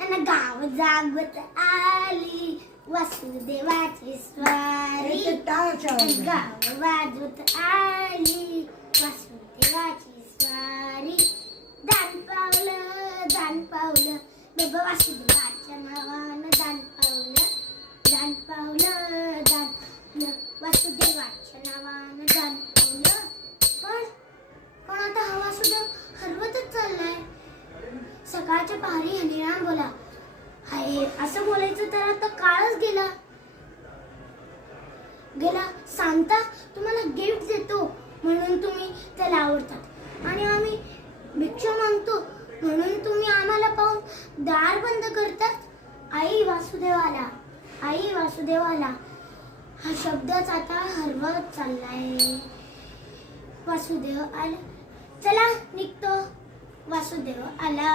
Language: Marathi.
अन गाव जागवत आली वासुदेवाची स्वारी. गाव वाजवत आली वासुदेवाची स्वारी. दान पावलं बाबा वासुदेवाच्या नावानं. दान पावलं वासुदेवाच्या नावानं. दान पावलं. पण आता हा वासुदेव हरवतच चाललाय. सकाळच्या पहारी हरिनाम बोला. हाय असं बोलायचं तर आता काळच गेला. सांता तुम्हाला गिफ्ट देतो म्हणून तुम्ही त्याला आवडतात आणि आम्ही भिक्षा मागतो म्हणून तुम्ही आम्हाला पाहून दार बंद करतात. आई वासुदेवाला हा शब्दच आता हरवत चाललाय. वासुदेव आला. चला निघतो. वासुदेव आला.